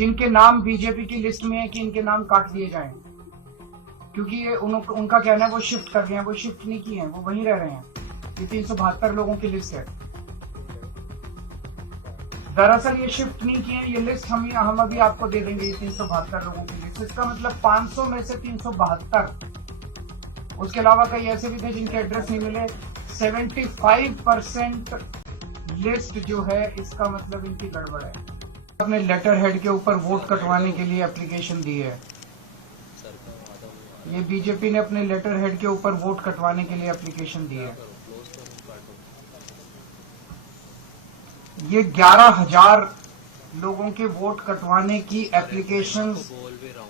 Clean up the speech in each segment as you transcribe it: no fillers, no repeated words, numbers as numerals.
जिनके नाम बीजेपी की लिस्ट में है कि इनके नाम काट दिए जाएं, क्योंकि ये उनका कहना है वो शिफ्ट कर रहे हैं। वो शिफ्ट नहीं किए हैं, वो वहीं रह रहे हैं। ये 372 लोगों की लिस्ट है। दरअसल ये शिफ्ट नहीं किए हैं। ये लिस्ट हम अभी आपको दे देंगे। ये 372 लोगों की लिस्ट, इसका मतलब 500 में से 372। उसके अलावा कई ऐसे भी थे जिनके एड्रेस नहीं मिले। 75% लिस्ट जो है, इसका मतलब इनकी गड़बड़ है। अपने लेटर हेड के ऊपर वोट कटवाने के लिए एप्लीकेशन दी है। ये बीजेपी ने अपने लेटर हेड के ऊपर वोट कटवाने के लिए एप्लीकेशन दी है। ये 11,000 लोगों के वोट कटवाने की एप्लीकेशन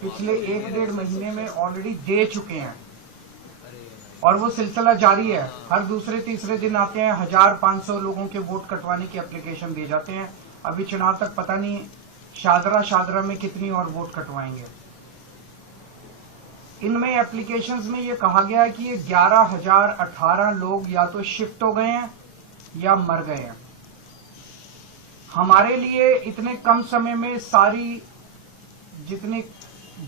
पिछले 1-1.5 महीने में ऑलरेडी दे चुके हैं और वो सिलसिला जारी है। हर दूसरे-तीसरे दिन आते हैं 1,500 लोगों के वोट कटवाने की एप्लीकेशन दे जाते हैं। अभी चुनाव तक पता नहीं शादरा में कितनी और वोट कटवाएंगे। इनमें एप्लीकेशंस में ये कहा गया है कि ये 11,018 लोग या तो शिफ्ट हो गए हैं या मर गए हैं। हमारे लिए इतने कम समय में सारी जितने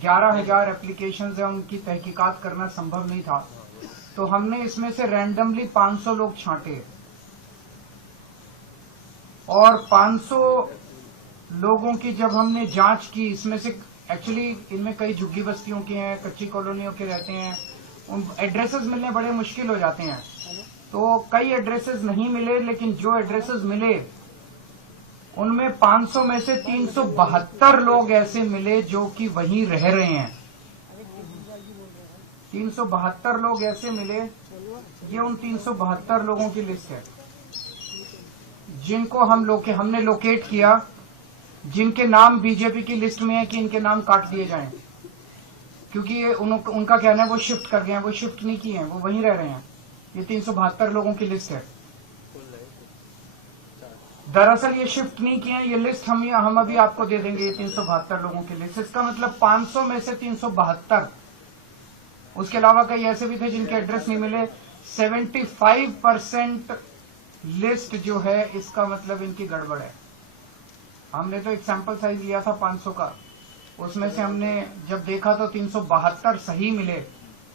11,000 एप्लीकेशंस हैं उनकी तहकीकात करना संभव नहीं था, तो हमने इसमें से रैंडमली 500 लोग छांटे और 500 लोगों की जब हमने जांच की, इसमें से एक्चुअली इनमें कई झुग्गी बस्तियों के हैं, कच्ची कॉलोनियों के रहते हैं, उन एड्रेसेस मिलने बड़े मुश्किल हो जाते हैं। तो कई एड्रेसेस नहीं मिले, लेकिन जो एड्रेसेस मिले उनमें 500 में से 372 लोग ऐसे मिले जो कि वहीं रह रहे हैं। 372 लोग ऐसे मिले। ये उन 372 लोगों की लिस्ट है जिनको हमने लोकेट किया, जिनके नाम बीजेपी की लिस्ट में है कि इनके नाम काट दिए जाएं, क्योंकि ये उनका कहना है वो शिफ्ट कर गए हैं। वो शिफ्ट नहीं किए हैं, वो वहीं रह रहे हैं। ये 372 लोगों की लिस्ट है। दरअसल ये शिफ्ट नहीं किए हैं। ये लिस्ट हम अभी आपको दे देंगे। ये 372 लोगों की लिस्ट, इसका मतलब 500 में से 372। उसके अलावा कई ऐसे भी थे जिनके एड्रेस नहीं मिले। 75% लिस्ट जो है, इसका मतलब इनकी गड़बड़ है। हमने तो एक सैंपल साइज लिया था 500 का, उसमें से हमने जब देखा तो 372 सही मिले।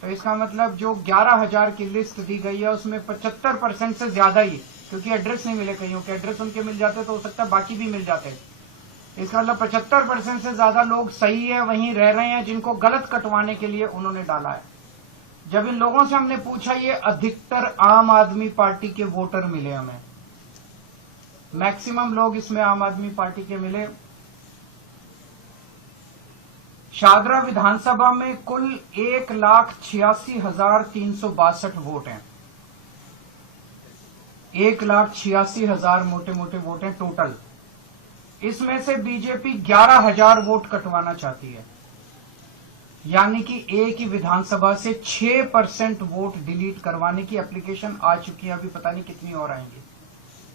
तो इसका मतलब जो 11,000 की लिस्ट दी गई है उसमें 75% से ज्यादा ही, क्योंकि एड्रेस नहीं मिले, कईयों के एड्रेस उनके मिल जाते तो हो सकता है बाकी भी मिल जाते। इसका मतलब 75% से ज्यादा लोग सही है, वहीं रह रहे हैं, जिनको गलत कटवाने के लिए उन्होंने डाला है। जब इन लोगों से हमने पूछा, ये अधिकतर आम आदमी पार्टी के वोटर मिले हमें। मैक्सिमम लोग इसमें आम आदमी पार्टी के मिले। शादरा विधानसभा में कुल 1,86,362 वोट हैं। 1,86,000 मोटे मोटे वोट हैं टोटल। इसमें से बीजेपी 11,000 वोट कटवाना चाहती है, यानी कि एक ही विधानसभा से 6% वोट डिलीट करवाने की एप्लीकेशन आ चुकी है। अभी पता नहीं कितनी और आएंगी।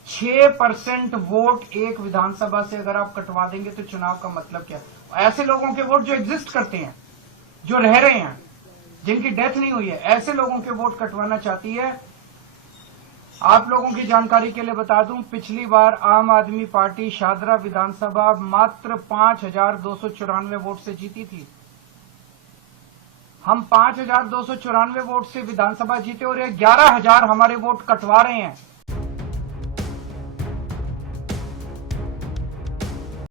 6% वोट एक विधानसभा से अगर आप कटवा देंगे तो चुनाव का मतलब क्या? ऐसे लोगों के वोट जो एग्जिस्ट करते हैं, जो रह रहे हैं, जिनकी डेथ नहीं हुई है, ऐसे लोगों के वोट कटवाना चाहती है। आप लोगों की जानकारी के लिए बता दूं, पिछली बार आम आदमी पार्टी शादरा विधानसभा मात्र 5,294 वोट से जीती थी। हम 5,294 वोट से विधानसभा जीते और 11,000 हमारे वोट कटवा रहे हैं।